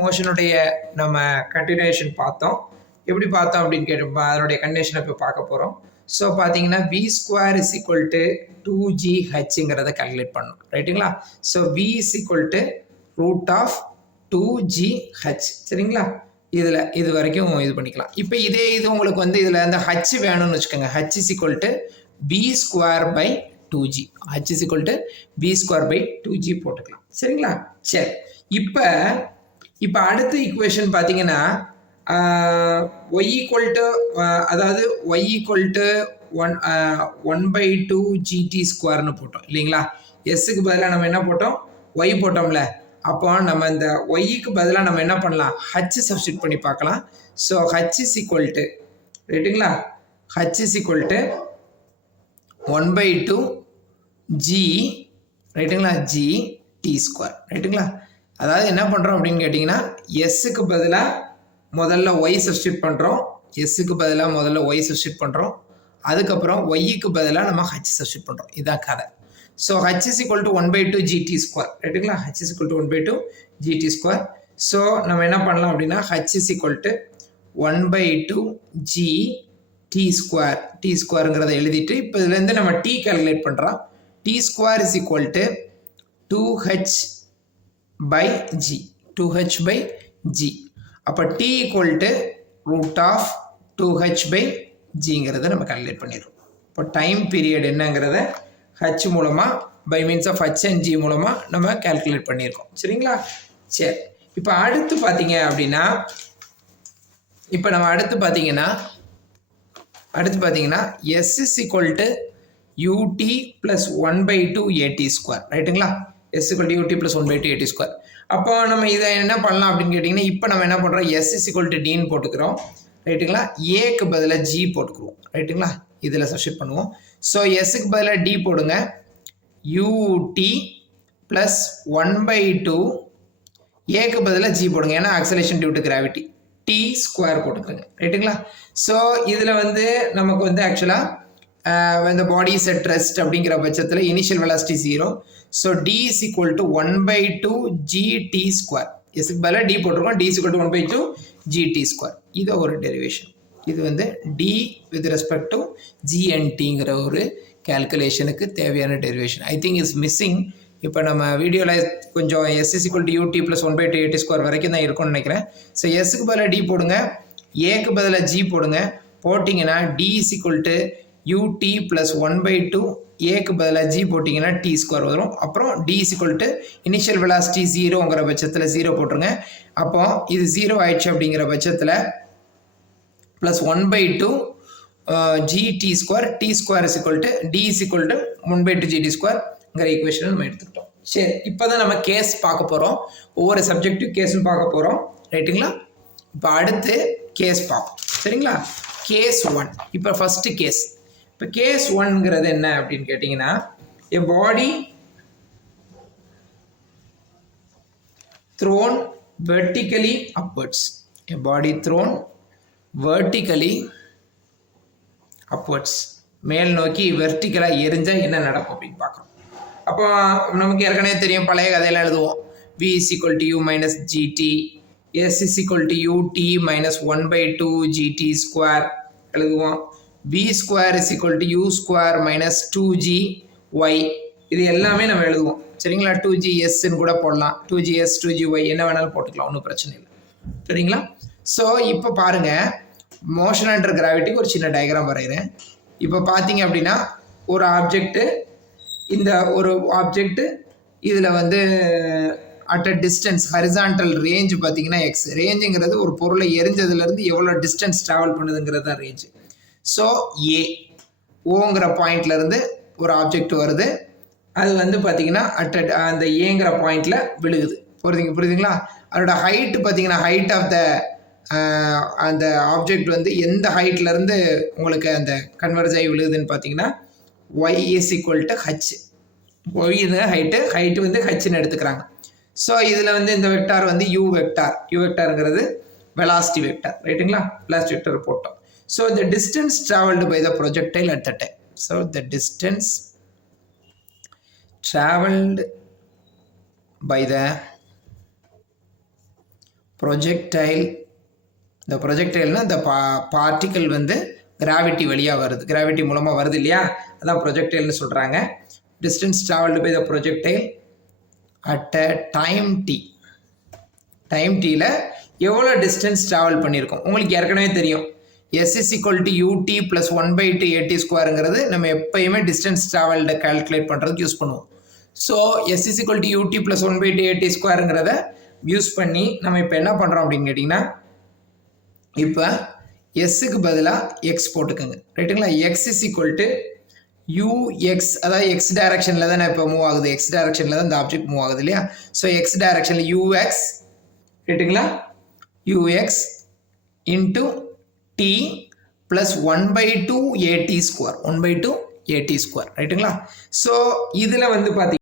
மோஷனுடைய நம்ம கண்டினியூஷன் பார்த்தோம். எப்படி பார்த்தோம் அப்படின்னு கேட்டு அதனுடைய கண்டினியூஷனை இப்போ பார்க்க போகிறோம். ஸோ பார்த்தீங்கன்னா v square is equal to 2gh calculate பண்ணணும், ரைட்டுங்களா? So v is equal to root of 2gh, சரிங்களா? இதில் இது வரைக்கும் இது பண்ணிக்கலாம். இப்போ இது உங்களுக்கு வந்து இதில் இந்த h வேணும்னு வச்சுக்கோங்க. h is equal to b square by 2g, h is equal to b square by 2g போட்டுக்கலாம், சரிங்களா? சரி, இப்போ அடுத்த ஈக்குவேஷன் பார்த்தீங்கன்னா y ஈக்குவல் டு அதாவது y ஈக்குவல் டு 1/2 gt ஸ்கொயர்னு போட்டோம் இல்லைங்களா? எஸ்ஸுக்கு பதிலாக நம்ம என்ன போட்டோம்? y போட்டோம்ல. அப்போ நம்ம இந்த ஒய்க்கு பதிலாக நம்ம என்ன பண்ணலாம்? ஹச் சப்ஸ்டியூட் பண்ணி பார்க்கலாம். So H is equal to, ரைட்டுங்களா? H is equal to 1/2 G, ரைட்டுங்களா? ஜி டி ஸ்கொயர், ரைட்டுங்களா? அதாவது என்ன பண்ணுறோம் அப்படின்னு கேட்டிங்கன்னா, எஸ்ஸுக்கு பதிலாக முதல்ல ஒய் சப்ஸ்டியூட் பண்ணுறோம், எஸ்ஸுக்கு பதிலாக முதல்ல ஒய் சப்ஸ்டியூட் பண்ணுறோம், அதுக்கப்புறம் ஒய்க்கு பதிலாக நம்ம ஹச் சப்ஸ்டியூட் பண்ணுறோம். இதுதான் கதை. So H is equal to 1/2 G T square, ரைட்டுங்களா? H is equal to 1/2 G T square. So நம்ம என்ன பண்ணலாம் அப்படின்னா, H is equal to 1/2 G T square, T ஸ்கொயருங்கிறத எழுதிட்டு இப்போ இதுலேருந்து நம்ம டி கால்குலேட் பண்ணுறோம். T square is equal to 2h by g, 2h by g. அப்போ t equal to root of 2h by gங்கிறத நம்ம கால்குலேட் பண்ணிடுறோம். இப்போ டைம் பீரியட் என்னங்கிறத h மூலமாக by means of h and g மூலமாக நம்ம கால்குலேட் பண்ணியிருக்கோம், சரிங்களா? சரி, இப்போ அடுத்து பார்த்தீங்க அப்படின்னா, இப்போ நம்ம அடுத்து பார்த்தீங்கன்னா s is equal to ut plus 1/2 at square, ரைட்டுங்களா? s equal to ut plus 1/2 at square. அப்போ நம்ம இதை என்ன பண்ணலாம் அப்படின்னு கேட்டிங்கன்னா, இப்போ நம்ம என்ன பண்ணுறோம்? s is equal to dன்னு போட்டுக்கிறோம், ரைட்டுங்களா? ஏக்கு பதிலாக g போட்டுக்குருவோம், ரைட்டுங்களா? இதில் சப்ஸ்டியூட் பண்ணுவோம். ஸோ எஸ்ஸுக்கு பதிலாக d போடுங்க, ut ப்ளஸ் 1/2, ஏக்கு பதிலாக g போடுங்க, ஏன்னா acceleration due to gravity, T square போட்டுக்கோங்க, ரைட்டுங்களா? ஸோ இதில் வந்து நமக்கு வந்து ஆக்சுவலாக when the body is at rest அப்படிங்கிற பட்சத்தில் initial velocity 0. So d is equal to 1/2 gt square, எஸ்க்கு பதிலாக d போட்டிருக்கோம், d is equal to 1/2 gt ஸ்கொயர். இது ஒரு டெரிவேஷன். இது வந்து d with respect to g and tங்கிற ஒரு கேல்குலேஷனுக்கு தேவையான derivation. I think is missing. இப்போ நம்ம வீடியோவில் கொஞ்சம் s is equal to ut plus 1/2 at square வரைக்கும் தான் இருக்கும்னு நினைக்கிறேன். ஸோ எஸ்க்கு பதிலாக d போடுங்க, ஏக்கு பதிலாக g போடுங்க, போட்டிங்கன்னா d is equal to ut plus 1/2, ஏக்கு பதிலாக g போட்டிங்கன்னா டி ஸ்கொயர் வரும். அப்புறம் d is equal to initial velocity 0ங்கிற பட்சத்தில் 0 போட்டுருங்க. அப்போ இது 0 ஆயிடுச்சு அப்படிங்கிற பட்சத்தில் plus 1/2 gt square, T square is equal to d is equal to 1/2 gt ஸ்கொயர்ங்கிற ஈக்குவேஷனை நம்ம எடுத்துக்கிட்டோம். சரி, இப்போ தான் நம்ம கேஸ் பார்க்க போகிறோம், ஒவ்வொரு சப்ஜெக்டிவ் கேஸும் பார்க்க போகிறோம், ரைட்டுங்களா? இப்போ அடுத்து கேஸ் பார்ப்போம், சரிங்களா? கேஸ் 1. இப்போ ஃபஸ்ட்டு கேஸ். இப்போ கேஸ் 1ங்கிறது என்ன அப்படின்னு கேட்டிங்கன்னா, a body thrown vertically upwards, a body thrown vertically upwards, மேல் நோக்கி வெர்டிக்கலாக எரிஞ்சால் என்ன நடக்கும் அப்படின்னு பார்க்குறோம். அப்போ நமக்கு ஏற்கனவே தெரியும், பழைய கதையெல்லாம் எழுதுவோம். v is equal to u minus gt, s is equal to ut minus 1/2 gt square எழுதுவோம். v square is equal to u square minus 2g y, இது எல்லாமே நம்ம எழுதுவோம், சரிங்களா? 2gஸ்ன்னு கூட போடலாம், 2gs 2gy என்ன வேணாலும் போட்டுக்கலாம், ஒன்றும் பிரச்சனை இல்லை, சரிங்களா? ஸோ இப்போ பாருங்கள், மோஷன் அண்டர் கிராவிட்டிக்கு ஒரு சின்ன டயக்ராம் வரைகிறேன். இப்போ பார்த்தீங்க அப்படின்னா, ஒரு ஆப்ஜெக்ட்டு, இந்த ஒரு ஆப்ஜெக்ட்டு இதில் வந்து at a distance horizontal range பார்த்தீங்கன்னா எக்ஸ், ரேஞ்சுங்கிறது ஒரு பொருளை எரிஞ்சதுலேருந்து எவ்வளோ டிஸ்டன்ஸ் ட்ராவல் பண்ணுதுங்கிறது தான் ரேஞ்சு. ஸோ ஏ ஓங்கிற பாயிண்ட்லேருந்து ஒரு ஆப்ஜெக்ட் வருது, அது வந்து பார்த்தீங்கன்னா அந்த ஏங்கிற பாயிண்டில் விழுகுது, புரியுதுங்களா? அதோட ஹைட்டு பார்த்தீங்கன்னா, ஹைட் ஆஃப் த அந்த ஆப்ஜெக்ட் வந்து எந்த ஹைட்லேருந்து உங்களுக்கு அந்த கன்வர்ஜ் ஆகி விழுகுதுன்னு பார்த்தீங்கன்னா, Y is equal to H, Y இது ஹைட்டு வந்து ஹச்ன்னு எடுத்துக்கிறாங்க. ஸோ இதில் வந்து இந்த வெக்டார் வந்து யூ வெக்டாருங்கிறது வெலாசிட்டி வெக்டார், ரைட்டுங்களா? வெலாசிட்டி வெக்டார் போட்டோம். So the distance traveled by the projectile at the time. So the distance traveled by the projectile, இந்த ப்ரொஜெக்டைல்னா இந்த பார்ட்டிக்கல் வந்து கிராவிட்டி வழியாக வருது, கிராவிட்டி மூலமாக வருது இல்லையா, அதான் ப்ரொஜெக்டைல்னு சொல்கிறாங்க. Distance travelled by the projectile at a time T. Time டீயில் எவ்வளோ டிஸ்டன்ஸ் ட்ராவல் பண்ணியிருக்கோம் உங்களுக்கு ஏற்கனவே தெரியும். S is equal to ut plus 1/2 at ஸ்கொயருங்கிறது நம்ம எப்பயுமே டிஸ்டன்ஸ் ட்ராவல்டை கால்குலேட் பண்ணுறதுக்கு யூஸ் பண்ணுவோம். So S is equal to ut plus 1/2 at ஸ்கொயருங்கிறத யூஸ் பண்ணி நம்ம இப்போ என்ன பண்ணுறோம் அப்படின்னு கேட்டிங்கன்னா, இப்போ எஸ்ஸுக்கு பதிலாக எக்ஸ் போட்டுக்கோங்க, ரைட்டுங்களா. X is equal to UX, அதாவது எக்ஸ் டைரக்ஷனில் தான் இப்போ மூவ் ஆகுது, எக்ஸ் டைரக்ஷனில் தான் இந்த ஆப்ஜெக்ட் மூவ் ஆகுது இல்லையா. ஸோ எக்ஸ் டைரக்ஷனில் யூஎக்ஸ், ரைட்டுங்களா, U X into T plus 1/2 at square, 1/2 at square, ரைட்டுங்களா. ஸோ இதில் வந்து பார்த்தீங்கன்னா